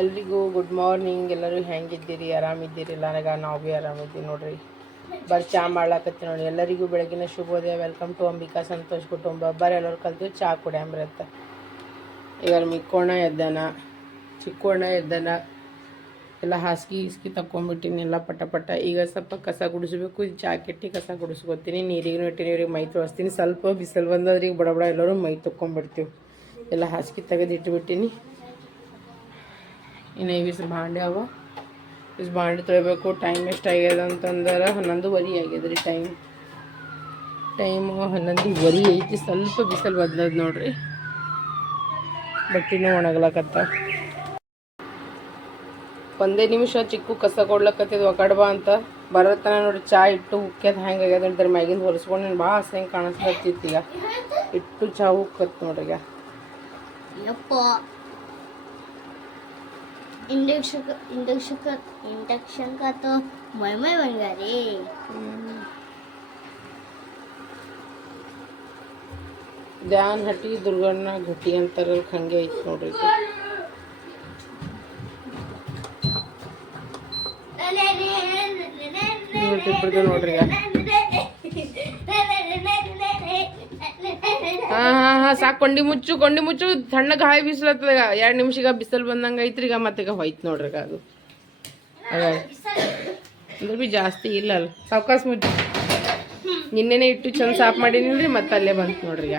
ಎಲ್ರಿಗೂ good morning. ಎಲ್ಲರೂ ಹೆಂಗಿದ್ದೀರಿ? ಆರಾಮಿದ್ದೀರಿ? ನನಗೆ ನಾವು ಭೀ ಆರಾಮಿದ್ದೀವಿ ನೋಡ್ರಿ. ಬರ್ ಚಾ ಮಾಡ್ಲಾಕತ್ತಿ ನೋಡಿ. ಎಲ್ಲರಿಗೂ ಬೆಳಗಿನ ಶುಭೋದಯ. ವೆಲ್ಕಮ್ ಟು ಅಂಬಿಕಾ ಸಂತೋಷ್ ಕುಟುಂಬ. ಬರ್ ಎಲ್ಲರೂ ಕಲ್ತು ಚಾ ಕುಡ್ಯಾಂಬ್ರತ್ತ ಈಗ ಮಿಕ್ಕೋಣ ಎದ್ದಾನ, ಚಿಕ್ಕೋಣ ಎದ್ದಾನ, ಎಲ್ಲ ಹಾಸಿಗೆ ಇಸ್ಕಿ ತಕೊಂಡ್ಬಿಟ್ಟಿನಿ ಎಲ್ಲ ಪಟ ಪಟ. ಈಗ ಸ್ವಲ್ಪ ಕಸ ಗುಡಿಸ್ಬೇಕು. ಜಾಕೆಟ್ಟಿ ಕಸ ಗುಡಿಸ್ಕೊತೀನಿ. ನೀರಿಗೂ ಇಟ್ಟಿನಿ ಇವ್ರಿಗೆ ಮೈ ತೋರಿಸ್ತೀನಿ ಸ್ವಲ್ಪ ಬಿಸಿಲು ಬಂದವ್ರಿಗೆ ಬಡ ಬಡ ಎಲ್ಲರೂ ಮೈ ತೊಗೊಂಡ್ಬಿಡ್ತೀವಿ ಎಲ್ಲ ಹಾಸಿಗೆ ತೆಗೆದು ಇಟ್ಬಿಟ್ಟಿನಿ ಇನ್ನು ಇವಿಸ್ ಭಾಂಡೆ ಅವ. ಇಸ್ ಭಾಂಡೆ ತೊಳಿಬೇಕು ಟೈಮ್ ಎಷ್ಟಾಗ್ಯದ ಅಂತಂದ್ರೆ ಹನ್ನೊಂದುವರೆ ಆಗ್ಯದ ರೀ ಟೈಮ್ ಟೈಮು ಹನ್ನೊಂದುವರೆ ಐತಿ, ಸ್ವಲ್ಪ ಬಿಸಿಲು ಬದ್ಲದ ನೋಡ್ರಿ. ಬಟ್ಟಿನೂ ಒಣಗ್ಲಕತ್ತ. ಒಂದೇ ನಿಮಿಷ ಚಿಕ್ಕು ಕಸ ಕೊಡ್ಲಕತ್ತಿದ್ ಒಕಡ್ಬಾ ಅಂತ. ಬರತನ ನೋಡಿ ಚಾ ಇಟ್ಟು ಉಕ್ಕ್ಯದ ಹೆಂಗೆ ಆಗ್ಯದ ಮ್ಯಾಗಿಂದ ಹೊರಸ್ಕೊಂಡು ನಾನು ಭಾಳ ಹೆಂಗೆ ಕಾಣಿಸ್ಲತ್ತಿತ್ತು ಈಗ. ಇಟ್ಟು ಚಾ ಉಕ್ಕತ್ ನೋಡ್ರಿ ಈಗ. इंडक्शन इंडक्शन का इंडक्शन का तो मय बन गया रे ಧ್ಯಾನ್ ಹಟ್ಟಿ ದುರ್ಗಣ್ಣ ಘಟಿ ಅಂತಾರಲ್ಲ ಹಂಗೆ ಐತಿ ನೋಡ್ರಿ ಇದು. ಇವ್ರದ್ದು ನೋಡ್ರಿ ಹಾ ಹಾ ಹಾ ಸಾಕು ಕೊಂಡಿ ಮುಚ್ಚು ಕೊಂಡಿ ಮುಚ್ಚು ಸಣ್ಣ ಹಾಯಿ ಬಿಸಿಲತ್ತದ ಎರಡು ನಿಮಿಷ ಈಗ ಬಿಸಿಲು ಬಂದಂಗೆ ಐತ್ರಿ ಈಗ ಹೋಯ್ತು ನೋಡ್ರಿ ಈಗ ಅದು. ಅಂದ್ರೆ ಬಿ ಜಾಸ್ತಿ ಇಲ್ಲ ಅಲ್ಲ ಸಾವ್ಕಾಸ್ ಮುಚ್ಚು. ನಿನ್ನೆನೆ ಇಟ್ಟು ಚಂದ ಸಾಫ್ ಮಾಡಿನಿಲ್ರಿ ಮತ್ತೆ ಅಲ್ಲೇ ಬಂತು ನೋಡ್ರಿ ಈಗ.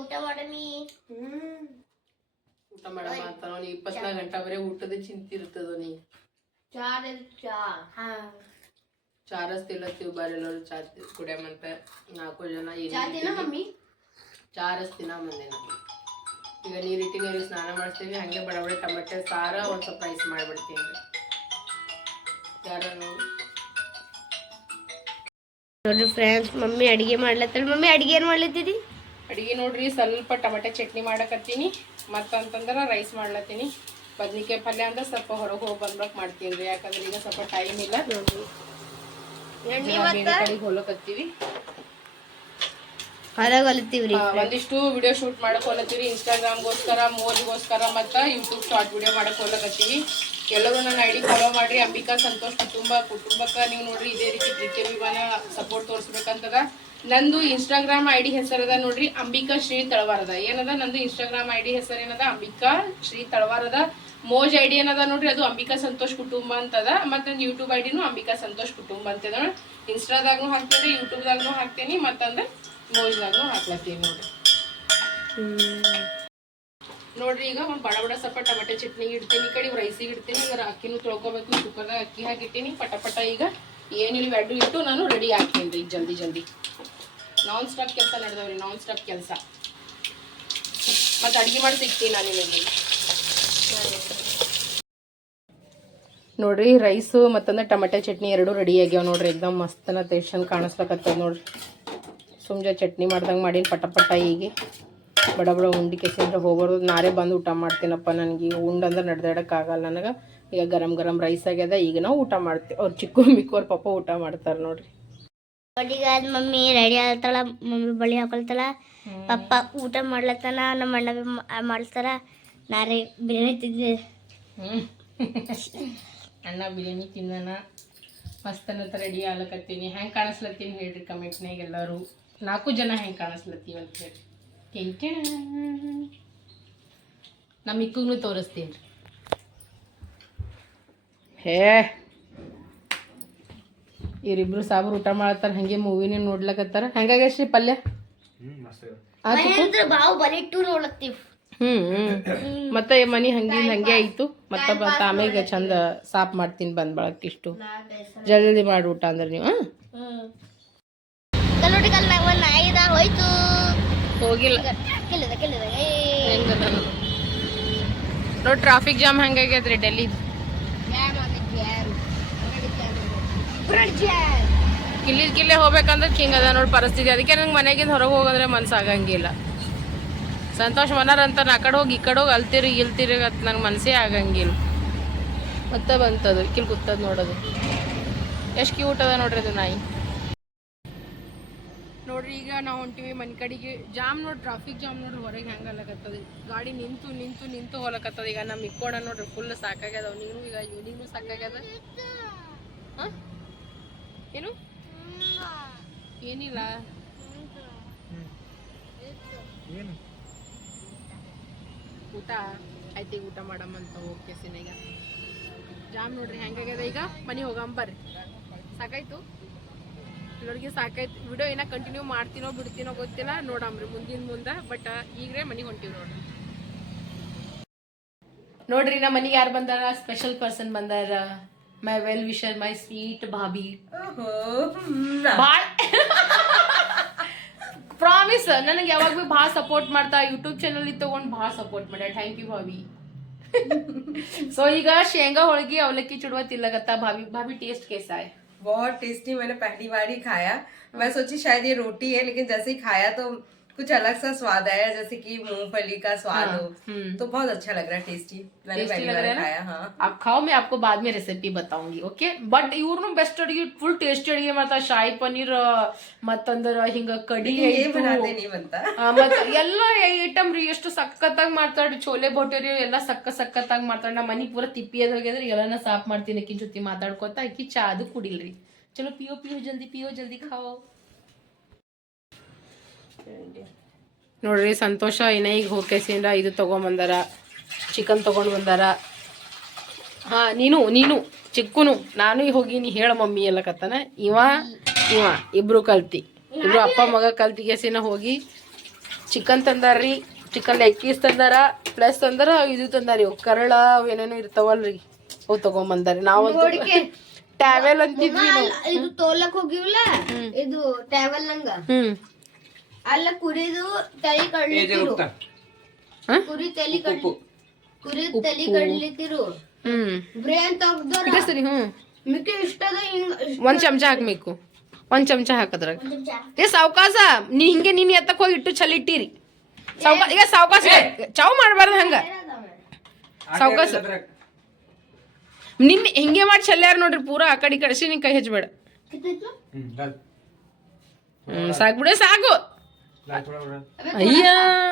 ಊಟ ಮಾಡಮಿ. ಊಟ ಮಾಡಮ್ಮ ಅಂತ ಇಪ್ಪತ್ನಾಲ್ಕು ಗಂಟೆ ಬರೀ ಊಟದ ಚಿಂತೆ ಇರ್ತದ ನೀ ಚಾ ಚಾ. ಹಾ. ಚಾರಸ್ ತಿಲ್ಲತ್ತೀವಿ ಬಾರೆಲ್ಲರೂ ಚಾ ಕುಡಿಯಮಂತ ನಾಲ್ಕು ಜನ ಮಮ್ಮಿ ಚಾರಸ್ ದಿನ ಮಂದಿನ ಈಗ ನೀರಿಟ್ಟಿ ನೀರು ಸ್ನಾನ ಮಾಡಿಸ್ತೀವಿ ಹಂಗೆ ಬಡ ಬಡ ಟೊಮೆಟೊ ಸಾರ ಒಂದು ಸ್ವಲ್ಪ ರೈಸ್ ಮಾಡಿಬಿಡ್ತೀನಿ ಯಾರು ನೋಡ್ರಿ ಫ್ರೆಂಡ್ಸ್ ಮಮ್ಮಿ ಅಡಿಗೆ ಮಾಡ್ಲತ್ತಾಳ. ಮಮ್ಮಿ ಅಡಿಗೆ ಏನು ಮಾಡ್ಲತ್ತಿದಿ ಅಡಿಗೆ ನೋಡ್ರಿ ಸ್ವಲ್ಪ ಟಮಟೆ ಚಟ್ನಿ ಮಾಡಕತ್ತೀನಿ. ಮತ್ತಂತಂದ್ರೆ ರೈಸ್ ಮಾಡ್ಲತ್ತೀನಿ. ಬದ್ನಿಕಾಯಿ ಪಲ್ಯ ಅಂದ್ರೆ ಸ್ವಲ್ಪ ಹೊರಗೆ ಹೋಗಿ ಬಂದ್ಬೇಕು ಮಾಡ್ತೀನಿ ರೀ ಯಾಕಂದ್ರೆ ಈಗ ಸ್ವಲ್ಪ ಟೈಮ್ ಇಲ್ಲ. ಕಡೆಗೆ ಹೋಲಕತ್ತೀವಿ ಒಂದಿಷ್ಟು ವಿಡಿಯೋ ಶೂಟ್ ಮಾಡಕೋಲತ್ತೀವಿ ಇನ್ಸ್ಟಾಗ್ರಾಮ್ ಇನ್ಸ್ಟಾಗ್ರಾಮ್ಗೋಸ್ಕರ ಮೋದಿಗೋಸ್ಕರ ಮತ್ತ ಯೂಟ್ಯೂಬ್ ಶಾರ್ಟ್ ವಿಡಿಯೋ ಮಾಡಕ್ ಹೋಲಕತ್ತೀವಿ ಎಲ್ಲರೂ ನನ್ನ ಐಡಿ ಫಾಲೋ ಮಾಡ್ರಿ. ಅಂಬಿಕಾ ಸಂತೋಷ್ ಕುಟುಂಬ ಕುಟುಂಬಕ್ಕ ನೀವು ನೋಡ್ರಿ ಇದೇ ರೀತಿ ಪ್ರೀತಿ ಅಭಿಮಾನ ಸಪೋರ್ಟ್ ತೋರಿಸ್ಬೇಕಂತದ. ನಂದು ಇನ್ಸ್ಟಾಗ್ರಾಮ್ ಐ ಡಿ ಹೆಸರದ ನೋಡ್ರಿ ಅಂಬಿಕಾ ಶ್ರೀ ತಳವಾರದ. ಏನದ? ನಂದು ಇನ್ಸ್ಟಾಗ್ರಾಮ್ ಐ ಡಿ ಹೆಸರು ಏನದ? ಅಂಬಿಕಾ ಶ್ರೀ ತಳವಾರದ. ಮೋಜ್ ಐಡಿ ಏನದ ನೋಡ್ರಿ ಅದು ಅಂಬಿಕಾ ಸಂತೋಷ್ ಕುಟುಂಬ ಅಂತದ ಮತ್ತು ನನ್ನ ಯೂಟ್ಯೂಬ್ ಐಡಿನೂ ಡಿನೂ ಅಂಬಿಕಾ ಸಂತೋಷ್ ಕುಟುಂಬ ಅಂತದ ನೋಡಿ ಇನ್ಸ್ಟಾದಾಗೂ ಹಾಕ್ತೇನೆ ಯೂಟ್ಯೂಬ್ದಾಗೂ ಹಾಕ್ತೇನೆ ಮತ್ತಂದ್ರೆ ಮೋಜ್ದಾಗೂ ಹಾಕ್ಲತ್ತೀನಿ ನೋಡ್ರಿ. ನೋಡ್ರಿ ಈಗ ಒಂದು ಬಡ ಬಡ ಸ್ವಲ್ಪ ಟೊಮೆಟೊ ಚಟ್ನಿಗೆ ಇಡ್ತೀನಿ ಈ ಕಡೆ ರೈಸಿಗೆ ಇಡ್ತೀನಿ ಈಗ ಅಕ್ಕಿನೂ ತೊಳ್ಕೊಬೇಕು ಕುಕ್ಕರ್ದಾಗ ಅಕ್ಕಿ ಹಾಕಿಟ್ಟಿನಿ ಪಟ ಪಟ ಈಗ ಏನಿಲ್ಲ ಬೆಡ್ಡು ಇಟ್ಟು ನಾನು ರೆಡಿ ಹಾಕ್ತೀನಿ ರೀ ಜಲ್ದಿ ಜಲ್ದಿ. ನಾನ್ ಸ್ಟಾಪ್ ಕೆಲಸ ನಡೆದವ್ರಿ ನಾನ್ ಸ್ಟಾಪ್ ಕೆಲಸ. ಮತ್ತು ಅಡುಗೆ ಮಾಡಿ ಸಿಗ್ತೀನಿ ನಾನು ನಿಮಗೆ ನೋಡ್ರಿ ರೈಸು ಮತ್ತಂದ್ರೆ ಟೊಮೆಟೊ ಚಟ್ನಿ ಎರಡು ರೆಡಿ ಆಗ್ಯಾವ ನೋಡ್ರಿ. ಎಕ್ದಮ್ ಮಸ್ತನ ಟೇಷನ್ ಕಾಣಿಸ್ಲಕತ್ತದ ನೋಡ್ರಿ. ಸುಮ್ಜ ಚಟ್ನಿ ಮಾಡ್ದಂಗೆ ಮಾಡೀನಿ ಪಟ ಪಟ ಹೀಗೆ ಬಡ ಬಡ ಉಂಡಿ ಕೆಸಿಂದ್ರೆ ಹೋಗ್ಬಾರ್ದು ನಾರೇ ಬಂದು ಊಟ ಮಾಡ್ತೀನಪ್ಪ ನನಗೆ. ಈಗ ಉಂಡಂದ್ರೆ ನಡೆದಾಡೋಕ್ಕಾಗಲ್ಲ ನನಗೆ. ಈಗ ಗರಂ ಗರಂ ರೈಸ್ ಆಗ್ಯದ ಈಗ ನಾವು ಊಟ ಮಾಡ್ತೀವಿ. ಅವ್ರು ಚಿಕ್ಕ ಮಿಕ್ಕು ಅವ್ರ ಪಪ್ಪ ಊಟ ಮಾಡ್ತಾರೆ ನೋಡ್ರಿ. ಈಗ ಮಮ್ಮಿ ರೆಡಿ ಆಗ್ತಾಳ ಮಮ್ಮಿ ಬಳಿ ಹಾಕೊಳ್ತಾಳ. ಪಪ್ಪ ಊಟ ಮಾಡ್ಲತ್ತಾನ ನಮ್ಮ ಅಣ್ಣ ಮಾಡ್ತಾರ ನಾರೇ ಬಿರಿಯಾನಿ ತಿಂದೆ ಅಣ್ಣ ಬಿರಿಯಾನಿ ತಿಂದನ ಮಸ್ತನಂತ ರೆಡಿ ಆಗ್ಲಕತ್ತೀನಿ. ಹೆಂಗೆ ಕಾಣಿಸ್ಲತ್ತೀನಿ ಹೇಳ್ರಿ ಕಮೆಂಟ್ನಾಗ ಎಲ್ಲರೂ. ನಾಲ್ಕು ಜನ ಹೆಂಗೆ ಕಾಣಿಸ್ಲತ್ತೀವಿ ಅಂತ ಹೇಳಿ ಟಿಂಟಿಣ ನಮ್ಮ ಇಕ್ಕೂ ತೋರಿಸ್ತೀನಿ ರೀ. ಹೇ. ಇವರಿಬ್ರು ಸಾಬ್ರು ಊಟ ಮಾಡತ್ತಾರ ಹಂಗೆ ಮೂವಿನೇ ನೋಡ್ಲಕತ್ತಾರ. ಹೆಂಗಾಗ್ಯಶ್ರೀ ಪಲ್ಯ? ಬಾವು ಬರೀ ಟೂ ನೋಡ್ಲತ್ತೀವಿ. ಹ್ಮ್. ಮತ್ತೆ ಮನಿ ಹಂಗಿಂದ ಹಂಗೆ ಆಯ್ತು. ಮತ್ತೆ ಮತ್ತೆ ಆಮೇಲೆ ಚಂದ ಸಾಫ್ ಮಾಡ್ತೀನಿ ಬಂದ್ ಬಳಕ್ ಇಷ್ಟು. ಜಲ್ದಿ ಮಾಡಿ ಊಟ ಅಂದ್ರೆ ನೀವು ಹೋಯ್ತು. ಹೋಗಿಲ್ಲ. ಕೆಲ್ಲದ ಕೆಲ್ಲದ ನೋಡಿ. ಟ್ರಾಫಿಕ್ ಜಾಮ್ ಹಂಗಾಗ್ಯದ್ರಿ ಡೆಲ್ಲಿ? ಜಾಮ್ ಕಿಲ್ಲಿ ಹೋಗ್ಬೇಕಂದ್ರೆ ಹಿಂಗದ ಅದ ನೋಡಿ ಪರಿಸ್ಥಿತಿ. ಅದಕ್ಕೆ ನಂಗೆ ಮನೆಗಿಂದ ಹೊರಗೆ ಹೋಗಂದ್ರೆ ಮನ್ಸಾಗಂಗಿಲ್ಲ ಸಂತೋಷ್ ಮನಾರಂತ ಅಂತ ಆ ಕಡೆ ಹೋಗಿ ಈ ಕಡೆ ಹೋಗಿ ಅಲ್ತಿರಿ ಇಲ್ತಿರಿ ಅಂತ ನಂಗೆ ಮನಸ್ಸೇ ಆಗಂಗಿಲ್ಲ. ಮತ್ತೆ ಬಂತದು ಕಿಲ್ ಕೂತದ ನೋಡೋದು. ಎಷ್ಟು ಕ್ಯೂಟ್ ಅದ ನೋಡ್ರಿ ಅದು ನಾಯಿ. ನೋಡ್ರಿ ಈಗ ನಾವು ಹೊಂಟಿವಿ ಮನೆ ಕಡೆಗೆ ಜಾಮ್ ನೋಡಿ ಟ್ರಾಫಿಕ್ ಜಾಮ್ ನೋಡ್ರಿ ಹೊರಗೆ ಹೆಂಗಲ್ಲಕತ್ತದ ಗಾಡಿ ನಿಂತು ನಿಂತು ನಿಂತು ಹೊಲಕತ್ತದ. ಈಗ ನಮ್ಮ ಇಕ್ಕೋಣ ನೋಡ್ರಿ ಫುಲ್ ಸಾಕಾಗ್ಯದ ನೀನು ಈಗ ನೀನು ಸಾಕಾಗ್ಯದ? ಹ? ಏನು? ಏನಿಲ್ಲ. ಊಟ ಆಯ್ತು ಊಟ ಮಾಡಮ್ಮಂತ ಓಕೆ ಈಗ ಜಾಮ್ ನೋಡ್ರಿ ಹೆಂಗಾಗ್ಯದ ಈಗ? ಮನೆ ಹೋಗಮ್ಮ ಬರ್ರಿ. ಸಾಕಾಯ್ತು? ಎಲ್ಲರಿಗೆ ಸಾಕಾಯ್ತು. ವಿಡಿಯೋ ಏನ ಕಂಟಿನ್ಯೂ ಮಾಡ್ತೀನೋ ಬಿಡ್ತೀನೋ ಗೊತ್ತಿಲ್ಲ ನೋಡಮ್ರಿ ಮುಂದಿನ ಮುಂದೆ ಬಟ್ ಈಗ್ರೆ ಮನೆಗೆ ಹೊಂಟಿವಿ ನೋಡ್ರಿ ನೋಡ್ರಿ ನಮ್ಮ ಮನೆಗೆ ಯಾರು ಬಂದಾರ? ಸ್ಪೆಷಲ್ ಪರ್ಸನ್ ಬಂದಾರ. My well wisher my sweet ಭಾಬಿ ಭಾಳ ಪ್ರಾಮಿಸ್ ನನಗೆ ಯಾವಾಗ ಭೀ ಭಾಳ ಸಪೋರ್ಟ್ ಮಾಡ್ತಾ ಯೂಟ್ಯೂಬ್ ಚಾನಲ್ ತಗೊಂಡು ಭಾಳ ಸಪೋರ್ಟ್ ಮಾಡ್ಯಾರ ಥ್ಯಾಂಕ್ ಯು ಭಾಬಿ ಸೊ ಈಗ ಶೇಂಗಾ ಹೋಳಿಗೆ ಅವಲಕ್ಕಿ ಚುಡುವ ತಿಲ್ಲಗತ್ತ ಭಾಬಿ ಭಾಬಿ ಟೇಸ್ಟ್ कैसा है बहुत टेस्टी मैंने पहली बार ही खाया मैं सोची शायद ये रोटी है लेकिन जैसे ही खाया तो कुछ अलग सा स्वाद आया जैसे कि मूंगफली का स्वाद हाँ, हो तो बहुत अच्छा लग रहा है टेस्टी मैंने पहली बार खाया हाँ आप खाओ मैं आपको बाद में रेसिपी बताऊँगी okay but you know best you full tested ये मतलब शाही पनीर ಮತ್ತ ಅಂದ್ರ ಹಿಂಗ ಕಡಿ ಮತ್ತ ಎಲ್ಲ ಐಟಮ್ ರೀ ಎಷ್ಟು ಸಖತ್ತಾಗಿ ಮಾಡ್ತಾಳ್ರಿ ಚೋಲೆ ಭಟೂರಿ ಎಲ್ಲ ಸಕ್ಕ ಸಖತ್ತಾಗಿ ಮಾಡ್ತಾಳ ನಮ್ಮ ಮನಿ ಪೂರ ತಿಪ್ಪಿ ಅದ ಹೋಗ್ಯದ್ರ ಎಲ್ಲನ ಸಾಫ್ ಮಾಡ್ತೀನಿ ಅಕ್ಕಿನ ಜೊತೆ ಮಾತಾಡ್ಕೊತ ಅಕ್ಕಿ ಚಾ ಅದು ಕುಡಿಲ್ರಿ ಚಲೋ ಪಿಯೋ ಪಿಯೋ ಜಲ್ದಿ ಪಿಯೋ ಜಲ್ದಿ ಖಾವೋ ನೋಡ್ರಿ ಸಂತೋಷ ಏನ ಈಗ ಹೋಗ್ಕೇಸಿಂದ ಇದು ತೊಗೊಂಬಂದಾರ ಚಿಕನ್ ತಗೊಂಡ್ ಬಂದಾರ ಹಾ ನೀನು ನೀನು ಚಿಕ್ಕನು ನಾನು ಹೋಗಿ ನೀ ಹೇಳ ಮಮ್ಮಿ ಎಲ್ಲ ಕತ್ತನ ಇವ ಇವ ಇಬ್ರು ಕಲ್ತಿ. ಇಬ್ರು ಅಪ್ಪ ಮಗ ಕಲ್ತಿಗೆಸಿನ ಹೋಗಿ ಚಿಕನ್ ತಂದಾರ್ರಿ ಚಿಕನ್ ಲೆಗ್ ಪೀಸ್ ತಂದಾರ ಪ್ಲಸ್ ತಂದಾರ ಇದು ತಂದಾರಿ. ಕರಳ ಅವು ಏನೇನೋ ಇರ್ತಾವಲ್ರಿ. ಅವು ತಗೊಂಬಂದಾರಿ. ನಾವು ಟ್ಯಾವೆಲ್ ಅಂತಿದ್ವಿ ನಾವು. ಇದು ತೋಲಕ್ ಹೋಗಿವಲ್ಲ? ಇದು ಟ್ಯಾವೆಲ್ ನಂಗ? ಹ್ಮ್. ಅಲ್ಲ ಕುರಿದು ತಲೆ ಕಡ್ಲಿಕ್ಕಿರು ಹ? ಕುರಿ ತಲೆ ಕಡ್ ಕುರಿ ತಲೆ ಕಡ್ಲಿಕ್ಕಿರು ಹ್ಮ್. ಬ್ರೇನ್ ತೆಗ್ದೋರ ಇದೆ ಸರಿ ಹ್ಞೂ ಮಿಕ್ಕಿ ಇಷ್ಟದ ಹಿಂಗ ಒಂದ್ ಚಮಚ ಹಾಕ್ಬೇಕು. ಒಂದ್ ಚಮಚ ಹಾಕದ್ರಾಗ. ಏ ಸಾವ್ಕಾಸ ನೀ ಹಿಂಗೆ ನೀನ್ ಎತ್ತಕ್ ಹೋಗಿ ಇಟ್ಟು ಚಲಿಟ್ಟಿರಿ ಇಟ್ಟಿರಿ. ಈಗ ಸಾವ್ಕಾಸ ಚಾವ್ ಮಾಡ್ಬಾರ್ದು ಹಂಗ. ಸಾವ್ಕಾಸ. ನಿನ್ ಹಿಂಗೆ ಮಾಡಿ ಚಲ್ಯಾರ ನೋಡ್ರಿ ಪೂರಾ ಆ ಕಡೆ ಕಡಿಸಿ ನಿನ್ ಕೈ ಹಚ್ಚಬೇಡ ಹ್ಮ್ ಸಾಕ್ ಬಿಡ ಸಾಕು. ಅಯ್ಯ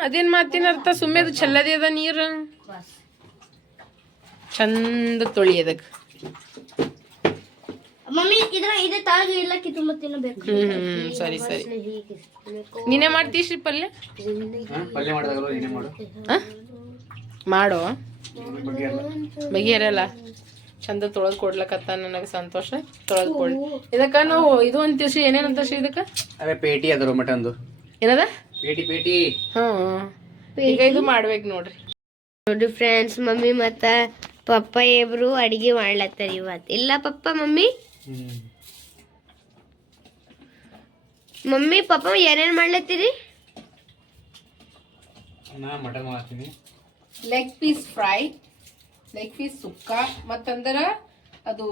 ಅದೇನ್ ಮಾತಿನ ಅರ್ಥ ಸುಮ್ಮನೆ ಚಲ್ಲದೆ ಅದ ನೀರು ಚಂದ ತೊಳಿ ಅದಕ್ಕೆ ಮಮ್ಮಿ ಇದ್ರ ಇದೆ ತಾಜು ಇಲ್ಲ ತುಂಬ ತಿನ್ನಬೇಕು ಹ್ಮ್ ಸರಿ ಸರಿ ನೀನೇ ಮಾಡ್ತೀಯ ಶ್ರೀ ಪಲ್ಯ ಪಲ್ಯ ಮಾಡಿದಾಗಲ್ಲ ನೀನೇ ಮಾಡು ಆ? ಮಾಡೋ ಬಗೆಹರಲ್ಲ ಚಂದ ತೊಳೆದು ಕೊಡ್ಲಕತ್ತ ನನಗೆ ಸಂತೋಷ ತೊಳೆದು ಕೊಡ್ಲಿ ಇದಕ್ಕ ನಾವು ಇದು ಅಂತೀವಿ ಶ್ರೀ ಅಂತ ಶ್ರೀ ಇದಕ್ಕ ಅವೇ ಪೇಟಿ ಅದರು ಮಟನ್ದು ಏನದ? ಪೇಟಿ ಪೇಟಿ. ಹ್ಮ್ ಈಗ ಇದು ಮಾಡ್ಬೇಕು ನೋಡ್ರಿ. ನೋಡಿ ಫ್ರೆಂಡ್ಸ್ ಮಮ್ಮಿ ಮತ್ತ ಪಪ್ಪ ಇಬ್ರು ಅಡಿಗೆ ಮಾಡ್ಲತ್ತಾರ ಇವತ್ತು ಇಲ್ಲ ಪಪ್ಪ ಮಮ್ಮಿ? ಮಮ್ಮಿ ಪಪ್ಪ ಏನೇನ್ ಮಾಡ್ಲತ್ತೀರಿ? ನಾ ಮಟನ್ ಮಾಡ್ತೀನಿ. Leg piece fry leg piece ಸುಕ್ಕ ಮತ್ತಂದ್ರ ಅದು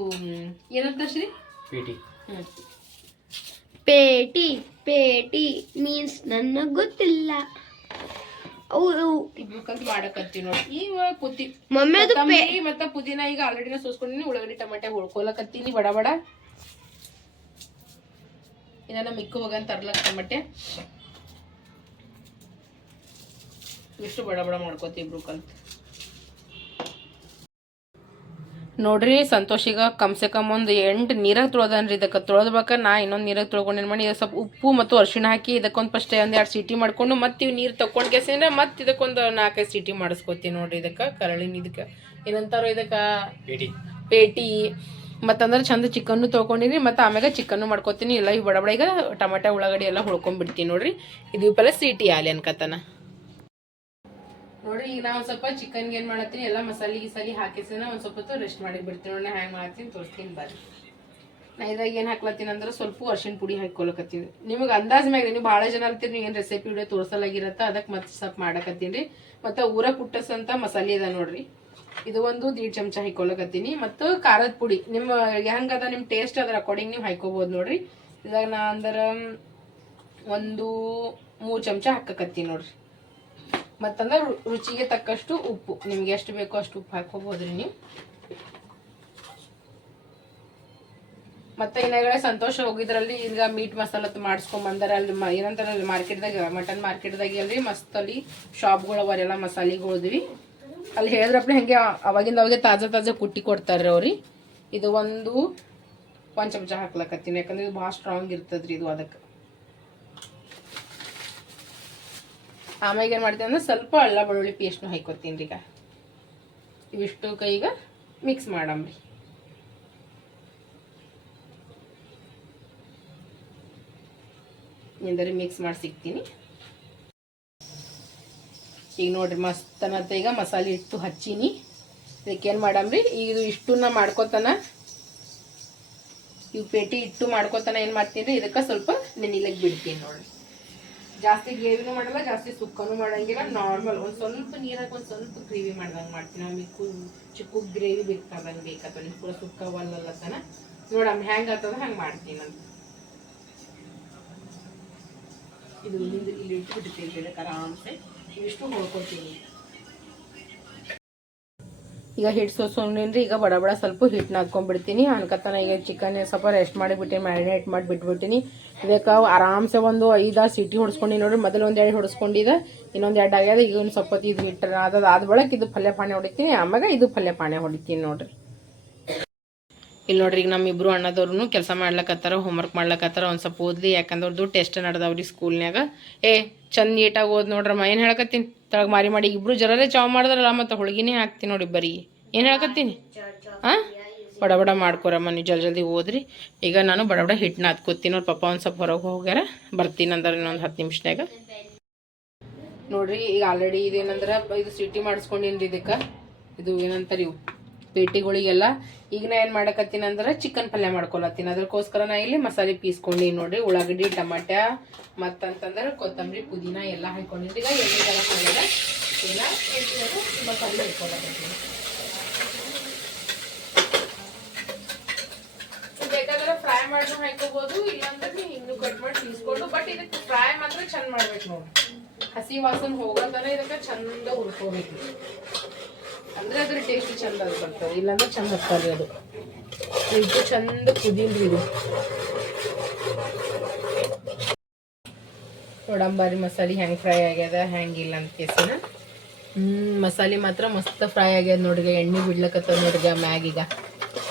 ಏನಂತ ಶ್ರೀ? ಪೇಟಿ. ಹ್ಮ್. ಪೇಟಿ. ಪೇಟಿ ಮೀನ್ಸ್ ನನಗೆ ಗೊತ್ತಿಲ್ಲ. ಅವು ಕಲ್ತು ಮಾಡಕತ್ತೀವಿ ನೋಡಿ. ಈಗ ಪುದಿ ಮಮ್ಮಿ ಅದು ಪೇ ಕೊತ್ತಂಬರಿ ಮತ್ತ ಪುದೀನ ಈಗ ಆಲ್ರೆಡಿನ ಸೋಸ್ಕೊಂಡಿನಿ ಉಳ್ಳಾಗಡ್ಡಿ ಟಮಾಟೆ ಹೊಳ್ಕೊಲಕತ್ತೀನಿ ಬಡ ಬಡ ಇನ್ನ ಮಿಕ್ಕ ಹೋಗನ್ ತರ್ಲಕ್ ಟಮಾಟೆ. ಇಷ್ಟು ಬಡ ಬಡ ಮಾಡ್ಕೋತೀವಿ ಇಬ್ರು ಕಲ್ತ್. ನೋಡ್ರಿ ಸಂತೋಷಿಗ ಕಮ್ಸೆ ಕಮ್ ಒಂದು ಎಂಟು ನೀರಾಗ ತೊಳ್ದನ್ರಿ. ಇದಕ್ಕೆ ತೊಳೆದ್ಬೇಕ ನಾ ಇನ್ನೊಂದು ನೀರಾಗ ತೊಳ್ಕೊಂಡೇನು ಮಾಡಿ ಇದು ಸ್ವಲ್ಪ ಉಪ್ಪು ಮತ್ತು ಅರಿಶಿಣ ಹಾಕಿ ಇದಕ್ಕೊಂದು ಫಸ್ಟ್ ಒಂದು ಎರಡು ಸೀಟಿ ಮಾಡ್ಕೊಂಡು ಮತ್ತೆ ಇವು ನೀರು ತಗೊಂಡ್ ಕೆಸಿನ ಮತ್ತೆ ಇದಕ್ಕೊಂದು ನಾಲ್ಕೈದು ಸೀಟಿ ಮಾಡಿಸ್ಕೊತೀನಿ ನೋಡ್ರಿ ಇದಕ್ಕೆ ಕರಳಿನ ಇದಕ್ಕೆ. ಏನಂತಾರೋ ಇದಕ್ಕೆ? ಪೇಟಿ. ಪೇಟಿ. ಮತ್ತಂದ್ರೆ ಚಂದ ಚಿಕನ್ನು ತೊಗೊಂಡಿನಿ ಮತ್ತು ಆಮ್ಯಾಗ ಚಿಕನ್ನು ಮಾಡ್ಕೊತೀನಿ. ಇಲ್ಲ ಈ ಬಡ ಬಡ ಈಗ ಟಮಾಟ ಉಳ್ಳಾಗಡ್ಡಿ ಎಲ್ಲ ಹುಳ್ಕೊಂಡ್ಬಿಡ್ತೀನಿ ನೋಡ್ರಿ. ಇದು ಪೆಲ್ಲ ಸೀಟಿ ಆಲಿ ಅನ್ಕತನ ನೋಡ್ರಿ ಈಗ ನಾವು ಸ್ವಲ್ಪ ಚಿಕನ್ಗೆ ಏನ್ ಮಾಡತ್ತೀನಿ, ಎಲ್ಲ ಮಸಾಲೆ ಗಿಸಾಲಿ ಹಾಕಿಸಿನ ಒಂದ್ ಸ್ವಲ್ಪ ಹೊತ್ತು ರೆಸ್ಟ್ ಮಾಡಿ ಬಿಡ್ತೀನಿ ನೋಡಿ ಹ್ಯಾಂಗ್ ಮಾಡ್ತೀನಿ ತೋರಿಸ್ತೀನಿ ಬರ್ರಿ. ನಾ ಇದ್ರಾಗ ಏನ್ ಹಾಕ್ಲತ್ತೀನಿ ಅಂದ್ರೆ ಸ್ವಲ್ಪ ಅರ್ಶಿನ ಪುಡಿ ಹಾಕೊಳಕತ್ತೀನಿ ನಿಮಗೆ ಅಂದಾಜ್ ಮ್ಯಾಗ ನೀವು ಭಾಳ ಜನ ಅಂತೀರಿ, ನೀವು ಏನು ರೆಸಿಪಿ ವಿಡಿಯೋ ತೋರ್ಸಲಾಗಿರತ್ತ ಅದಕ್ಕೆ ಮತ್ತೆ ಸ್ವಲ್ಪ ಮಾಡಕತ್ತೀನಿ ರೀ. ಮತ್ತು ಊರ ಕುಟ್ಟಸಂತ ಮಸಾಲೆ ಅದ ನೋಡ್ರಿ. ಇದು ಒಂದು ದೀಡ್ ಚಮಚ ಹಾಕೊಳಕತ್ತೀನಿ ಮತ್ತು ಖಾರದ ಪುಡಿ, ನಿಮ್ಮ ಹೆಂಗದ ನಿಮ್ಮ ಟೇಸ್ಟ್ ಅದ್ರ ಅಕಾರ್ಡಿಂಗ್ ನೀವು ಹಾಕೋಬೋದು ನೋಡ್ರಿ. ಇದಾಗ ನಾ ಅಂದ್ರೆ ಒಂದು ಮೂರು ಚಮಚ ಹಾಕಕತ್ತೀನಿ ನೋಡ್ರಿ. ಮತ್ತಂದ್ರೆ ರುಚಿಗೆ ತಕ್ಕಷ್ಟು ಉಪ್ಪು. ನಿಮ್ಗೆ ಎಷ್ಟು ಬೇಕೋ ಅಷ್ಟು ಉಪ್ಪು ಹಾಕೋಬೋದ್ರಿ ನೀವು. ಮತ್ತೆ ಇನ್ನಗಡೆ ಸಂತೋಷ ಹೋಗಿದ್ರಲ್ಲಿ ಈಗ ಮೀಟ್ ಮಸಾಲ ಮಾಡಿಸ್ಕೊಂಡ್ ಬಂದಾರ ಅಲ್ಲಿ ಮ- ಏನಂತಾರ ಅಲ್ಲಿ ಮಾರ್ಕೆಟ್ದಾಗ ಮಟನ್ ಮಾರ್ಕೆಟ್ದಾಗ ಅಲ್ರಿ ಮಸ್ತ್ ಅಲ್ಲಿ ಶಾಪ್ಗಳು ಅವರೆಲ್ಲ ಮಸಾಲೆಗಳದ್ವಿ ಅಲ್ಲಿ ಹೇಳಿದ್ರಪ್ಪ ಹಂಗೆ ಅವಾಗಿಂದ ಅವಾಗೆ ತಾಜಾ ತಾಜಾ ಕುಟ್ಟಿ ಕೊಡ್ತಾರ್ರಿ ಅವ್ರಿ. ಇದು ಒಂದು ಒಂದು ಚಮಚ ಹಾಕ್ಲಕತ್ತೀನಿ. ಯಾಕಂದ್ರೆ ಇದು ಭಾಳ ಸ್ಟ್ರಾಂಗ್ ಇರ್ತದ್ರಿ ಇದು ಅದಕ್ಕೆ. ಆಮ್ಯಾಗ ಏನು ಮಾಡ್ತೀನಿ ಅಂದ್ರೆ ಸ್ವಲ್ಪ ಅಳ್ಳ ಬೆಳ್ಳುಳ್ಳಿ ಪೇಸ್ಟ್ನು ಹಾಕೋತೀನಿ ರೀ ಈಗ. ಇವಿಷ್ಟು ಕೈಗ ಮಿಕ್ಸ್ ಮಾಡಂಬ್ರಿ ಎಂದರೆ ಮಿಕ್ಸ್ ಮಾಡಿ ಸಿಗ್ತೀನಿ. ಈಗ ನೋಡ್ರಿ ಮಸ್ತ್ ಅನ್ನತ್ತ ಈಗ ಮಸಾಲೆ ಇಟ್ಟು ಹಚ್ಚೀನಿ. ಇದಕ್ಕೆ ಏನು ಮಾಡಮ್ರಿ ಈಗ ಇದು ಇಷ್ಟನ್ನ ಮಾಡ್ಕೊತಾನ. ಇವು ಪೇಟಿ ಇಟ್ಟು ಮಾಡ್ಕೊತಾನ ಏನು ಮಾಡ್ತೀನಿ ರೀ? ಇದಕ್ಕೆ ಸ್ವಲ್ಪ ನೆನಿಲಕ್ಕೆ ಬಿಡ್ತೀನಿ ನೋಡ್ರಿ. ಜಾಸ್ತಿ ಗ್ರೇವಿನೂ ಮಾಡಲ್ಲ, ಜಾಸ್ತಿ ಸುಕ್ಕನೂ ಮಾಡಂಗಿಲ್ಲ ನಾರ್ಮಲ್ ಒಂದು ಸ್ವಲ್ಪ ನೀರಾಗ ಒಂದು ಸ್ವಲ್ಪ ಗ್ರೇವಿ ಮಾಡ್ದಂಗೆ ಮಾಡ್ತೀನಿ. ನಮಗೆ ಚಿಕ್ಕ ಗ್ರೇವಿ ಬೇಕಾದಂಗೆ ಬೇಕಾಗ್ತದೆ ನಿಮ್ಗೆ ಪೂರ ಸುಕ್ಕ ಒಲ್ಲಲ್ಲತನ ನೋಡಮ್ಮ ಹೆಂಗೆ ಆಗ್ತದ ಹಂಗೆ ಮಾಡ್ತೀನಿ ನಾನು. ಇದು ಇಲ್ಲಿ ಇಟ್ಬಿಡ್ತೀನಿ ಇದಕ್ಕೆ ಆರಾಮ್ಸೆ. ಇವಿಷ್ಟು ಹೊಳ್ಕೊತೀನಿ ಈಗ ಹಿಟ್ಟು ಸೋಸೋನ್ರಿ ಈಗ ಬಡ ಬಡ ಸ್ವಲ್ಪ ಹಿಟ್ಟನ್ನ ಹಾಕ್ಕೊಂಡ್ಬಿಡ್ತೀನಿ ಅನ್ಕತನ ಈಗ ಚಿಕನ್ ಸ್ವಲ್ಪ ರೆಸ್ಟ್ ಮಾಡಿಬಿಟ್ಟೆ ಮ್ಯಾರಿನೇಟ್ ಮಾಡಿ ಇದಕ್ಕೆ ಆರಾಮ್ಸೆ ಒಂದು ಐದಾರು ಸಿಟಿ ಹೊಡ್ಸ್ಕೊಂಡು ನೋಡ್ರಿ. ಮೊದಲು ಒಂದು ಎರಡು ಹೊಡ್ಸ್ಕೊಂಡಿದೆ, ಇನ್ನೊಂದು ಎರಡು ಆಗ್ಯದ. ಈಗ ಒಂದು ಸ್ವಲ್ಪ ಇದು ಹಿಟ್ಟು ಅದಾದ ಆದ ಬಳಿಕ ಇದು ಪಲ್ಯ ಪಾಣೆ ಹೊಡಿತೀನಿ. ಆಮ್ಯಾಗ ಇದು ಪಲ್ಯ ಪಾಣೆ ಹೊಡಿತೀನಿ ನೋಡ್ರಿ. ಇಲ್ಲಿ ನೋಡ್ರಿ ಈಗ ನಮ್ಮಿಬ್ರು ಅಣ್ಣದವ್ರು ಕೆಲಸ ಮಾಡ್ಲಕತ್ತಾರ ಹೋಮ್ವರ್ಕ್ ಮಾಡ್ಲಕತ್ತಾರ. ಒಂದು ಸ್ವಲ್ಪ ಓದ್ಲಿ, ಯಾಕಂದ್ರೆ ಟೆಸ್ಟ್ ನಡೆದವ್ರಿ ಸ್ಕೂಲ್ನ್ಯಾಗ ಏ, ಚಂದ ನೀಟಾಗಿ ಓದ್ ನೋಡ್ರಮ್ಮ. ಏನು ಹೇಳಕತ್ತೀನಿ? ತಳಗ ಮಾರಿ ಮಾಡಿ, ಇಬ್ರು ಜರರೇ ಚಾವ್ ಮಾಡಿದ್ರಲ್ಲ, ಮತ್ತೆ ಹೋಳ್ಗಿನೇ ಹಾಕ್ತೀನಿ ನೋಡಿ ಬರೀ. ಏನು ಹೇಳಕತ್ತೀನಿ? ಹಾಂ ಬಡ ಬಡ ಮಾಡ್ಕೊರಮ್ಮ ನೀವು ಜಲ್ ಜಲ್ದಿ ಹೋದ್ರಿ ಈಗ ನಾನು ಬಡ ಬಡ ಹಿಟ್ಟನ್ನ ಹತ್ಕೋತೀನಿ ಅವ್ರ ಪಪ್ಪ, ಒಂದು ಸ್ವಲ್ಪ ಹೊರಗೆ ಹೋಗ್ಯಾರ. ಬರ್ತೀನಿ ಅಂದ್ರೆ ಇನ್ನೊಂದು ಹತ್ತು ನಿಮಿಷನಾಗ ನೋಡ್ರಿ, ಈಗ ಆಲ್ರೆಡಿ ಇದೇನಂದ್ರೆ, ಇದು ಸಿಟಿ ಮಾಡಿಸ್ಕೊಂಡಿನ್ರಿ ಇದಕ್ಕೆ. ಇದು ಏನಂತಾರೆ ಇವು? ಪೇಟಿಗಳಿಗೆಲ್ಲ. ಈಗ ನಾ ಏನು ಮಾಡಕತ್ತೀನಿ ಅಂದ್ರೆ ಚಿಕನ್ ಪಲ್ಯ ಮಾಡ್ಕೊಳತ್ತೀನಿ. ಅದಕ್ಕೋಸ್ಕರ ನಾ ಇಲ್ಲಿ ಮಸಾಲೆ ಪೀಸ್ಕೊಂಡೀನಿ ನೋಡ್ರಿ, ಉಳ್ಳಾಗಡ್ಡಿ, ಟಮಾಟ್ಯ, ಮತ್ತಂತಂದ್ರೆ ಕೊತ್ತಂಬರಿ, ಪುದೀನ ಎಲ್ಲ ಹಾಕೊಂಡಿದ್ರಿ ಈಗ ಎಣ್ಣೆ ಗರಂ ಮಾಡಿದ ಮಸಾಲೆ ಇಟ್ಕೊಳಕತ್ತೀನಿ ಫ್ರೈ ಮಾಡಿ ಹಾಕೋಬಹುದು ಇಲ್ಲಾಂದ್ರೆ ನೀವು ಕಟ್ ಮಾಡಿ ಪೀಸ್ಕೊಂಡು ಬಟ್ ಇದಕ್ಕೆ ಫ್ರೈ ಮಾತ್ರ ಚಂದ ಮಾಡ್ಬೇಕು ನೋಡಿ ಹಸಿ ವಾಸನೆ ಹೋಗೋತನ ಇದಕ್ಕೆ ಚಂದ ಹುರ್ಕೋಬೇಕು. ಅಂದ್ರೆ ಅದ್ರ ಟೇಸ್ಟ್ ಚಂದ ಇಲ್ಲಾಂದ್ರೆ ಚಂದ ಹತ್ತಲ್ಲ ಅದು. ಇದು ಚಂದ ಕುದಿಲ್ರಿ ಇದು. ನೋಡಂಬಾರಿ ಮಸಾಲೆ ಹೆಂಗ್ ಫ್ರೈ ಆಗ್ಯದ ಹೆಂಗಿಲ್ಲ ಅಂತ ಕೇಸಿನ. ಹ್ಮ್, ಮಸಾಲೆ ಮಾತ್ರ ಮಸ್ತ್ ಫ್ರೈ ಆಗ್ಯದ ನೋಡ್ರಿ, ಎಣ್ಣೆ ಬಿಡ್ಲಕತ್ತ ನೋಡ್ರಿ ಮ್ಯಾಗೀಗ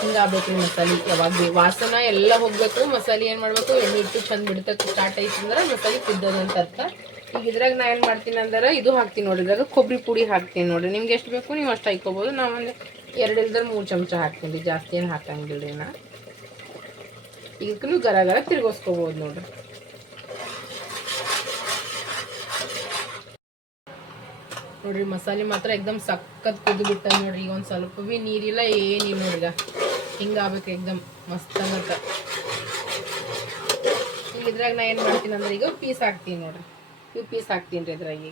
ಹಿಂಗಾಗ್ಬೇಕು ಮಸಾಲೆ. ಯಾವಾಗ ಭೀ ವಾಸನ ಎಲ್ಲ ಹೋಗ್ಬೇಕು, ಮಸಾಲೆ ಏನ್ ಮಾಡ್ಬೇಕು, ಎಣ್ಣೆ ಇಟ್ಟು ಚಂದ ಬಿಡ್ತಕ್ಕ ಸ್ಟಾರ್ಟ್ ಆಯ್ತು ಅಂದ್ರೆ ಮಸಾಲೆ ಕುದ್ದದಂತ ಅರ್ಥ. ಈಗ ಇದ್ರಾಗ ನಾ ಏನು ಮಾಡ್ತೀನಿ ಅಂದ್ರೆ ಇದು ಹಾಕ್ತೀನಿ ನೋಡಿ, ಇದ್ರಾಗ ಕೊಬ್ಬರಿ ಪುಡಿ ಹಾಕ್ತೀನಿ ನೋಡಿ. ನಿಮ್ಗೆ ಎಷ್ಟು ಬೇಕು ನೀವು ಅಷ್ಟು ಹಾಕೋಬೋದು ನಾವು ಒಂದು ಎರಡು ಇಲ್ದ್ರೆ ಮೂರು ಚಮಚ ಹಾಕ್ತೀನಿ ರೀ, ಜಾಸ್ತಿ ಏನು ಹಾಕಂಗಿಲ್ಲ ರೀ ನಾ. ಇದಕ್ಕೂ ಗರ ಗರ ತಿರ್ಗೋಸ್ಕೋಬಹುದು ನೋಡ್ರಿ. ನೋಡ್ರಿ, ಮಸಾಲೆ ಮಾತ್ರ ಎಕ್ದಮ್ ಸಖತ್ ಕುದ್ದು ಬಿಟ್ಟ ನೋಡ್ರಿ. ಈಗ ಒಂದು ಸ್ವಲ್ಪ ಭೀ ನೀರಿಲ್ಲ ಏನಿಲ್ಲ ನೋಡ್ರಿ ಈಗ. ಹಿಂಗಾಗ್ಬೇಕು ಎಕ್ದಮ್ ಮಸ್ತ್ ಅನ್ನತ್ತ ಈಗ ಇದ್ರಾಗ ನಾ ಏನು ಮಾಡ್ತೀನಿ ಅಂದ್ರೆ ಈಗ ಪೀಸ್ ಹಾಕ್ತೀನಿ ನೋಡ್ರಿ. ಇವು ಪೀಸ್ ಹಾಕ್ತೀನಿ ರೀ ಅದ್ರಾಗಿ.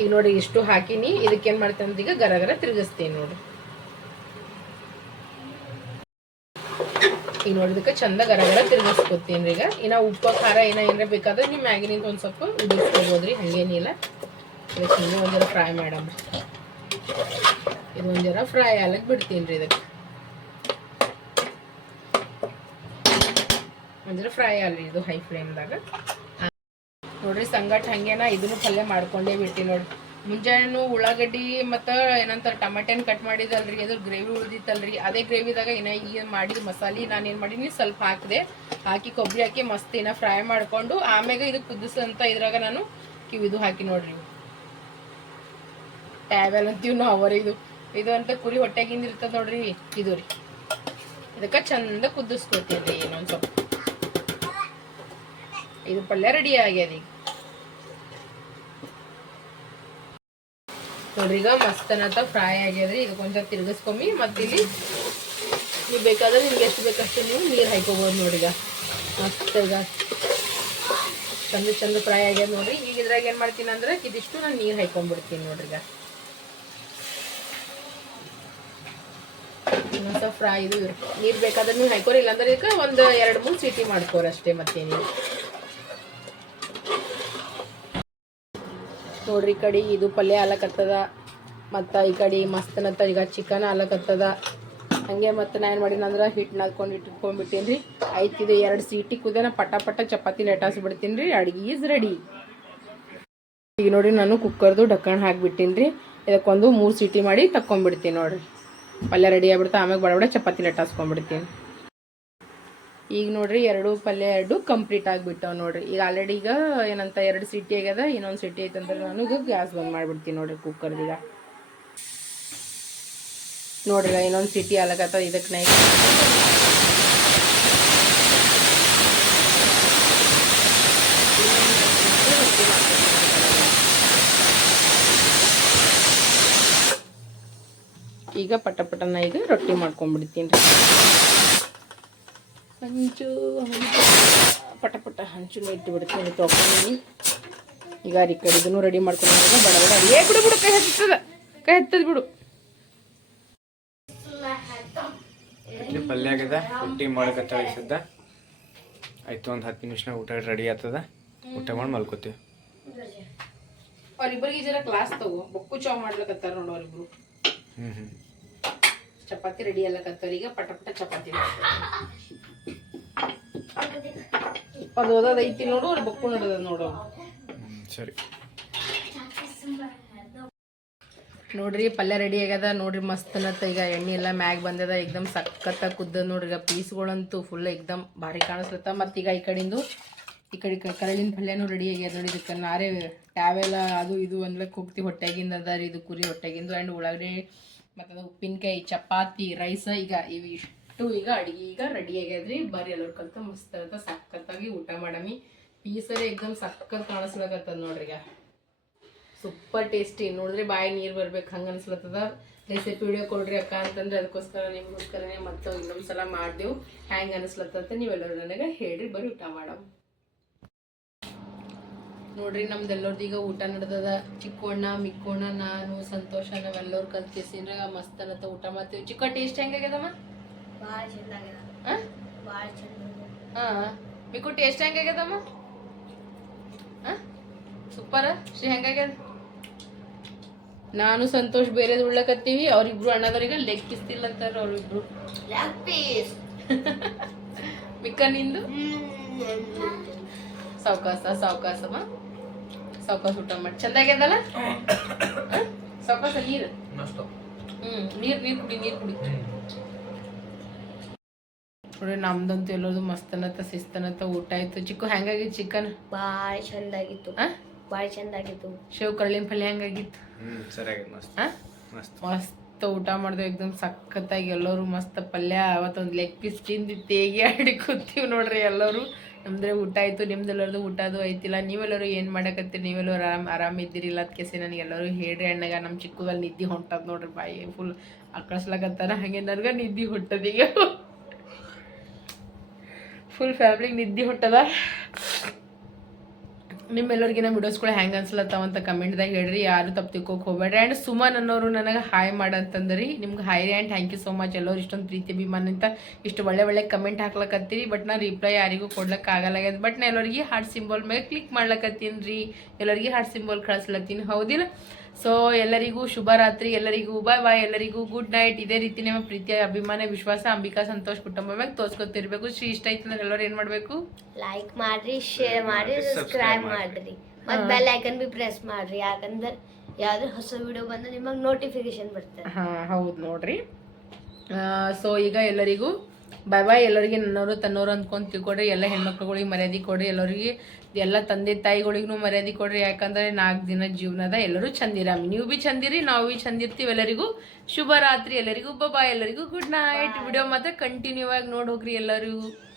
ಈಗ ನೋಡಿ ಇಷ್ಟು ಹಾಕಿನಿ. ಇದಕ್ಕೆ ಏನು ಮಾಡ್ತೀನಿ ಈಗ ಗರ ಗರ ತಿರುಗಿಸ್ತೀನಿ ನೋಡಿ ಈಗ ನೋಡಿದಕ್ಕೆ ಚಂದ ಗರ ಗರ ತಿರುಗಿಸ್ಕೊತೀನಿ ಈಗ. ಇನ್ನ ಉಪ್ಪು, ಖಾರ ಏನ ಏನಾರ ಬೇಕಾದ್ರೆ ನೀವು ಮ್ಯಾಗಿನಿಂದ ಒಂದ್ ಸ್ವಲ್ಪ ಉದಿಸ್ಕೋಬೋದ್ರಿ ಹಂಗೇನಿಲ್ಲ ಇದಕ್ಕೆ ಹಿಂಗೆ ಫ್ರೈ ಮಾಡಮ್ಮ ಇದು ಒಂದರ ಫ್ರೈ ಆಲಕ್ ಬಿಡ್ತೀನಿ ರೀ ಇದಕ್ಕೆ. ಒಂದರ ಫ್ರೈ ಅಲ್ರಿ ಇದು ಹೈ ಫ್ಲೇಮ್ದಾಗ ನೋಡ್ರಿ ಸಂಗಟ್ ಹಂಗೇನ ಇದನ್ನು ಪಲ್ಯ ಮಾಡ್ಕೊಂಡೇ ಬಿಡ್ತೀನಿ ನೋಡ್ರಿ. ಮುಂಜಾನೆ ಉಳ್ಳಾಗಡ್ಡಿ ಮತ್ತು ಏನಂತಾರೆ ಟಮಾಟೆನ್ ಕಟ್ ಮಾಡಿದಲ್ರಿ ಅದ್ರ ಗ್ರೇವಿ ಉಳ್ದಿತ್ತಲ್ರಿ. ಅದೇ ಗ್ರೇವಿದಾಗ ಏನ ಈಗ ಮಾಡಿದ ಮಸಾಲೆ ನಾನು ಏನು ಮಾಡೀನಿ, ಸ್ವಲ್ಪ ಹಾಕಿದೆ. ಹಾಕಿ ಕೊಬ್ಬರಿ ಹಾಕಿ ಮಸ್ತ್ ಏನ ಫ್ರೈ ಮಾಡಿಕೊಂಡು, ಆಮ್ಯಾಗ ಇದು ಕುದಿಸಂತ ಇದ್ರಾಗ ನಾನು ಕಿವಿದು ಹಾಕಿ ನೋಡ್ರಿ. ಟ್ಯಾವೆಲ್ ಅಂತೀವಿ ನಾವು ಅವರ ಇದು. ಇದು ಅಂತ ಕುರಿ ಹೊಟ್ಟೆಗಿಂದ ಇರ್ತದೆ ನೋಡ್ರಿ, ಇದು ರೀ. ಇದಕ್ಕೆ ಚಂದ ಕುದಿಸ್ಕೊತೀವಿ ಏನೊಂದು ಸ್ವಲ್ಪ. ಇದು ಪಲ್ಯ ರೆಡಿ ಆಗ್ಯದ ಈಗ. ನೋಡ್ರಿ, ಈಗ ಮಸ್ತ್ ಅನ್ನತ್ತ ಫ್ರೈ ಆಗ್ಯದ್ರಿ. ಇದು ಕೊಂಚ ತಿರ್ಗಿಸ್ಕೊಂಬಿ ಮತ್ತೆ ಇಲ್ಲಿ ನೀವು ಬೇಕಾದ್ರೆ ನಿಮ್ಗೆ ಎಷ್ಟು ಬೇಕಷ್ಟು ನೀವು ನೀರು ಹಾಕೋಬೋದು ನೋಡ್ರಿಗ. ಮಸ್ತ್ ಈಗ ಚಂದ ಚಂದ ಫ್ರೈ ಆಗ್ಯದ ನೋಡ್ರಿ. ಈಗ ಇದ್ರಾಗ ಏನು ಮಾಡ್ತೀನಿ ಅಂದ್ರೆ ಇದಿಷ್ಟು ನಾನು ನೀರು ಹಾಕೊಂಡ್ಬಿಡ್ತೀನಿ ನೋಡ್ರಿ ಈಗ ಫ್ರೈ ಇದು ನೀರು ಬೇಕಾದ್ರೆ ನೀವು ಹಾಕೋರಿ ಇಲ್ಲಾಂದ್ರೆ ಇದಕ್ಕೆ ಒಂದು ಎರಡು ಮೂರು ಸೀಟಿ ಮಾಡ್ಕೋರಿ ಅಷ್ಟೇ ಮತ್ತೇನಿಲ್ಲ. ನೋಡ್ರಿ, ಈ ಕಡೆ ಇದು ಪಲ್ಯ ಆಲಕತ್ತದ ಮತ್ತು ಈ ಕಡೆ ಮಸ್ತನತ್ತ ಈಗ ಚಿಕನ್ ಆಲಕತ್ತದ ಹಂಗೆ ಮತ್ತು ನಾ ಏನು ಮಾಡೀನಿ ಅಂದ್ರೆ ಹಿಟ್ಟು ನಾದ್ಕೊಂಡು ಇಟ್ಕೊಂಡ್ಬಿಟ್ಟೀನಿ ರೀ ಆಯ್ತು ಇದು ಎರಡು ಸೀಟಿ ಕುದೇನ ಪಟ ಪಟ ಚಪಾತಿ ಲೆಟಾಸ್ ಬಿಡ್ತೀನಿ ರೀ ಅಡ್ಗೆ ಈಸ್ ರೆಡಿ ಈಗ ನೋಡಿ ನಾನು ಕುಕ್ಕರ್ದು ಡಕ್ಕಣ ಹಾಕಿಬಿಟ್ಟೀನಿ ರೀ ಇದಕ್ಕೊಂದು ಮೂರು ಸೀಟಿ ಮಾಡಿ ತಕ್ಕೊಂಡ್ಬಿಡ್ತೀನಿ ನೋಡಿರಿ. ಪಲ್ಯ ರೆಡಿ ಆಗ್ಬಿಡ್ತಾ ಆಮೇಲೆ ಬಡಬಡ ಬಡ ಚಪಾತಿ ಲೆಟಾಸ್ಕೊಂಡ್ಬಿಡ್ತೀನಿ. ಈಗ ನೋಡ್ರಿ ಎರಡು ಪಲ್ಯ ಎರಡು ಕಂಪ್ಲೀಟ್ ಆಗಿಬಿಟ್ಟವು ನೋಡ್ರಿ. ಈಗ ಆಲ್ರೆಡಿ ಈಗ ಏನಂತ ಎರಡು ಸಿಟಿ ಆಗ್ಯದ, ಇನ್ನೊಂದು ಸಿಟಿ ಐತಂದ್ರೆ ನಾನು ಗ್ಯಾಸ್ ಬಂದ್ ಮಾಡಿಬಿಡ್ತೀನಿ ನೋಡ್ರಿ ಕುಕ್ಕರ್ದೀಗ ನೋಡ್ರಿ ಇನ್ನೊಂದು ಸಿಟಿ ಆಲಕತ್ತ ಇದಕ್ಕೆ ನೈ ಈಗ ಪಟ ಪಟನ ಈಗ ರೊಟ್ಟಿ ಮಾಡ್ಕೊಂಡ್ಬಿಡ್ತೀನಿ ರೀ. ಹಂಚು ಹಂಚು. ಪಟ ಪಟ ಹಂಚು ಇಟ್ಟು ಬಿಡ್ತೀನಿ ತೊಗೊಂಡು ಈಗ ಈ ಕಡೆ ಇದನ್ನು ರೆಡಿ ಮಾಡ್ಕೊಂಡು ಬಡ ಬಡ ಏ ಬಿಡು ಬಿಡು ಕೈ ಹತ್ತದ ಕೈ ಹತ್ತದ ಬಿಡು. ಇಲ್ಲಿ ಪಲ್ಯ ಆಗ್ಯದ ರೊಟ್ಟಿ ಮಾಡಕ ಸದ್ದ ಆಯ್ತು ಒಂದು ಹತ್ತು ನಿಮಿಷನಾಗ ಊಟ ರೆಡಿ ಆಗ್ತದ. ಊಟ ಮಾಡಿ ಮಲ್ಕೋತೀವಿ. ಅವ್ರಿಬ್ಬರಿಗೆ ಜರ ಕ್ಲಾಸ್ ತಗೋ. ಬೊಕ್ಕು ಚಾವ್ ಮಾಡ್ಲಕತ್ತಾರ ನೋಡು ಅವ್ರಿಬ್ರು. ಹ್ಞೂ ಹ್ಞೂ ಚಪಾತಿ ರೆಡಿ ಅಲ್ಲಕತ್ತಾರ ಈಗ ಪಟ ಪಟ ಚಪಾತಿ. ಅದು ಓದೋದ್ ಐತಿ ನೋಡು ಅವ್ರು ಬಕ್ಕು ನಡದ ನೋಡು. ಸರಿ. ನೋಡ್ರಿ ಪಲ್ಯ ರೆಡಿ ಆಗ್ಯದ. ನೋಡ್ರಿ ಮಸ್ತ್ ಅನ್ನತ್ತ ಈಗ ಎಣ್ಣೆ ಎಲ್ಲ ಮ್ಯಾಗ್ ಬಂದದ. ಎಕ್ದಮ್ ಸಖತ್ತ ಕುದ್ದದ ನೋಡ್ರಿ. ಈಗ ಪೀಸ್ಗಳಂತೂ ಫುಲ್ ಎಕ್ದಮ್ ಭಾರಿ ಕಾಣಿಸ್ಲತ್ತ. ಮತ್ತು ಈಗ ಈ ಕಡಿಂದು ಈ ಕಡೆ ಕರಳಿನ ಪಲ್ಯನೂ ರೆಡಿ ಆಗ್ಯದ ನೋಡಿ ಇದಕ್ಕೆ. ನಾರೇ ಟ್ಯಾವೆಲ್ಲ ಅದು ಇದು ಅನ್ಲಕ್ಕೆ ಹೋಗ್ತಿ ಹೊಟ್ಟೆಗಿಂದ ಅದ ರೀ ಇದು ಕುರಿ ಹೊಟ್ಟೆಗಿಂದು ಆ್ಯಂಡ್ ಉಳ್ಳಾಗಡ್ಡಿ ಮತ್ತು ಅದು ಉಪ್ಪಿನಕಾಯಿ, ಚಪಾತಿ ರೈಸ್ ಈಗ ಇವು ಇಷ್ಟು ಈಗ ಅಡಿಗೆ ಈಗ ರೆಡಿ ಆಗ್ಯದ್ರಿ. ಬರ್ರಿ ಎಲ್ಲರ ಕಲ್ತ ಮಸ್ತ್ ಸಖತ್ತಾಗಿ ಊಟ ಮಾಡಮಿ. ಪೀಸರೇ ಏಕ್ದಮ್ ಸಖತ್ ಕಾಣಿಸ್ಲಕತ್ತದ ನೋಡ್ರಿ ಈಗ. Super tasty. ನೋಡಿದ್ರೆ ಬಾಯಿ ನೀರು ಬರ್ಬೇಕು, ಹಂಗೆ ಅನ್ಸ್ಲತ್ತದ. ರೆಸಿಪಿ ವಿಡಿಯೋ ಕೊಡ್ರಿ ಅಕ್ಕ ಅಂತಂದ್ರೆ ಅದಕ್ಕೋಸ್ಕರ ನಿಮ್ಗೋಸ್ಕರನೇ ಮತ್ತೆ ಇನ್ನೊಂದು ಸಲ ಮಾಡ್ದೆವು. ಹ್ಯಾಂಗೆ ಅನಿಸ್ಲತ್ತಂತ ನೀವೆಲ್ಲರೂ ನನಗೆ ಹೇಳ್ರಿ. ಬರೀ ಊಟ ಮಾಡಮ್. ನೋಡ್ರಿ ನಮ್ದೆಲ್ಲರದ್ದು ಈಗ ಊಟ ನಡೆದದ. ಚಿಕ್ಕೋಣ್ಣ ಮಿಕ್ಕೋಣ ನಾನು ಸಂತೋಷ ನಾವೆಲ್ಲರೂ ಕಲ್ತಿಸಿದ್ರೆ ಮಸ್ತ್ ಅನ್ನತ್ತ ಊಟ ಮಾಡ್ತೀವಿ. ಚಿಕ್ಕ ಟೇಸ್ಟ್ ಹೆಂಗಾಗ್ಯದಮ್ಮ ಭಾಳ? ಭಾಳ ಚಂದ ಹಾ ಮಿಕ್ಕು ಟೇಸ್ಟ್ ಹೆಂಗಾಗ್ಯದಮ್ಮ ಸೂಪರ್? ಶ್ರೀ ಹೆಂಗಾಗ್ಯದ ನಾನು ಸಂತೋಷ್ ಬೇರೆದು ಉಳ್ಳಕತ್ತೀವಿ ಅವ್ರಿಬ್ರು ಅಣ್ಣದವ್ರಿಗೆ ಲೆಗ್ ಪಿಸ್ತಿಲ್ಲ ಅಂತಾರ ಅವ್ರಿಬ್ರು. ಲೆಗ್ ಪೀಸ್ ಮಿಕ್ಕ ನಿಂದು? ಸಾವ್ಕಾಸ ಸಾವ್ಕಾಸಮ್ಮ. ಸಾವ್ಕಾಸ ಊಟ ಮಾಡಿ ಚಂದ ಆಗ್ಯದಲ್ಲ ಆ? ಸಾವ್ಕಾಸ ನೀರು? ಹ್ಮ್ ನೀರ್ ನೀರ್ ಕುಡಿ ನೀರ್ ಕುಡಿ. ನೋಡ್ರಿ ನಮ್ದಂತೂ ಎಲ್ಲೋದು ಮಸ್ತನತ್ತ ಶಿಸ್ತನತ್ತ ಊಟ ಆಯ್ತು. ಚಿಕ್ಕು ಹೆಂಗಾಗಿತ್ತು ಚಿಕನ್? ಭಾಳ ಚಂದಾಗಿತ್ತು. ಭಾಳ ಚಂದಾಗಿತ್ತು. ಶೇವ್ ಕಳ್ಳಿನ ಪಲ್ಯ ಹೆಂಗಾಗಿತ್ತು? ಮಸ್ತ್. ಮಸ್ತ್. ಮಸ್ತ್ ಊಟ ಮಾಡಿದ್ವಿ ಎಕ್ದಮ್ ಸಖತ್ತಾಗಿ ಎಲ್ಲರೂ ಮಸ್ತ್ ಪಲ್ಯ ಅವತ್ತೊಂದು ಲೆಗ್ ಪೀಸ್ ತಿಂದು ತೇಗಿ ಆಡಿ ಕೂತೀವಿ ನೋಡ್ರಿ ಎಲ್ಲರೂ. ನಮ್ದ್ರೆ ಊಟ ಆಯ್ತು ನಿಮ್ದೆಲ್ಲರದು ಊಟ ಅದು ಐತಿಲ್ಲ ನೀವೆಲ್ಲರೂ ಏನು ಮಾಡಕತ್ತೀರಿ? ನೀವೆಲ್ಲರೂ ಆರಾಮ್ ಆರಾಮಿದ್ದೀರಿಲ್ಲ ಅದಕ್ಕೆ ನನಗೆ ಎಲ್ಲರೂ ಹೇಳ್ರಿ ಅಣ್ಣಗ ನಮ್ಮ ಚಿಕ್ಕದಲ್ಲಿ ನಿದ್ದೆ ಹೊಂಟದ ನೋಡ್ರಿ ಬಾಯಿ ಫುಲ್ ಅಕ್ಕಳಿಸ್ಲಕತ್ತಾರ ಹಾಗೆ ನನಗೆ ನಿದ್ದೆ ಹೊಟ್ಟದೀಗ ಫುಲ್ ಫ್ಯಾಮ್ಲಿಗೆ ನಿದ್ದೆ ಹೊಂಟದ. ನಿಮ್ಮೆಲ್ಲರಿಗೆ ನಮ್ಮ ವಿಡಿಯೋಸ್ಗಳು ಹೆಂಗೆ ಅನ್ಸ್ಲತ್ತಾವ ಅಂತ ಕಮೆಂಟ್ದಾಗ ಹೇಳ್ರಿ. ಯಾರು ತಪ್ಪು ತಿಕ್ಕೋಕೆ ಹೋಗ್ಬೇಡ್ರಿ. ಆ್ಯಂಡ್ ಸುಮನ್ ಅನ್ನೋರು ನನಗೆ ಹಾಯ್ ಮಾಡಂತಂದ್ರಿ. ನಿಮ್ಗೆ hi and thank you so much ಎಲ್ಲರೂ ಇಷ್ಟೊಂದು ಪ್ರೀತಿ ಅಭಿಮಾನಂತ ಇಷ್ಟು ಒಳ್ಳೆ ಒಳ್ಳೆ ಕಮೆಂಟ್ ಹಾಕ್ಲಕತ್ತೀರಿ. ಬಟ್ ನಾ ರಿಪ್ಲೈ ಯಾರಿಗೂ ಕೊಡ್ಲಕ್ಕೆ ಆಗಲ್ಲಾಗ್ಯದ ಬಟ್ ನಾ ಎಲ್ಲರಿಗೆ ಹಾರ್ಟ್ ಸಿಂಬಲ್ ಮೇಲೆ ಕ್ಲಿಕ್ ಮಾಡ್ಲಕತ್ತೀನಿ ರೀ. ಎಲ್ಲರಿಗೆ ಹಾರ್ಟ್ ಸಿಂಬಲ್ ಕಳಿಸ್ಲತ್ತೀನಿ. ಹೌದಿಲ್ಲ? ಸೊ ಎಲ್ಲರಿಗೂ ಶುಭ ರಾತ್ರಿ ಎಲ್ಲರಿಗೂ ಬಾಯ್ ಬಾಯ್ ಎಲ್ಲರಿಗೂ ಗುಡ್ ನೈಟ್ ಇದೇ ರೀತಿ ನಿಮ್ಮ ಪ್ರೀತಿಯ ಅಭಿಮಾನ ವಿಶ್ವಾಸ ಅಂಬಿಕಾ ಸಂತೋಷ್ ಕುಟುಂಬ ಮ್ಯಾಗ ತೋರ್ಸ್ಕೊತಿರ್ಬೇಕು. ಶ್ರೀ ಇಷ್ಟ ಆಯ್ತು ಅಂದ್ರೆ ಎಲ್ಲರೂ ಏನು ಮಾಡಬೇಕು? ಲೈಕ್ ಮಾಡ್ರಿ ಶೇರ್ ಮಾಡ್ರಿ ಸಬ್ಸ್ಕ್ರೈಬ್ ಮಾಡ್ರಿ. ಮತ್ತೆ ಬೆಲ್ ಐಕನ್ ಬಿ ಪ್ರೆಸ್ ಮಾಡ್ರಿ. ಯಾಕಂದ್ರೆ ಯಾವ್ದು ಹೊಸ ವಿಡಿಯೋ ಬಂದ್ರೆ ನಿಮಗೆ ನೋಟಿಫಿಕೇಶನ್ ಬರ್ತದೆ. ಹಾ ಹೌದು ನೋಡ್ರಿ. ಸೊ ಈಗ ಎಲ್ಲರಿಗೂ ಬಾಯ್ ಬಾಯ್ ಎಲ್ಲರಿಗೆ ನನ್ನವರು ತನ್ನವರು ಅಂದ್ಕೊಂಡು ತಿಳ್ಕೊಡ್ರಿ. ಎಲ್ಲ ಹೆಣ್ಮಕ್ಳುಗಳಿಗೆ ಮರ್ಯಾದೆ ಕೊಡ್ರಿ. ಎಲ್ಲರಿಗೆ ಎಲ್ಲ ತಂದೆ ತಾಯಿಗಳಿಗೂ ಮರ್ಯಾದೆ ಕೊಡ್ರಿ ಯಾಕಂದ್ರೆ ನಾಲ್ಕು ದಿನ ಜೀವನದ ಎಲ್ಲರೂ ಚಂದಿರಾಮಿ. ನೀವು ಬಿ ಚಂದಿರಿ ನಾವು ಬಿ ಚಂದಿರ್ತೀವಿ ಎಲ್ಲರಿಗೂ. ಶುಭ ರಾತ್ರಿ ಎಲ್ಲರಿಗೂ ಬಾಯ್ ಎಲ್ಲರಿಗೂ. ಗುಡ್ ನೈಟ್ ವಿಡಿಯೋ ಮಾತ್ರ ಕಂಟಿನ್ಯೂ ಆಗಿ ನೋಡಿ ಹೋಗ್ರಿ ಎಲ್ಲರಿಗೂ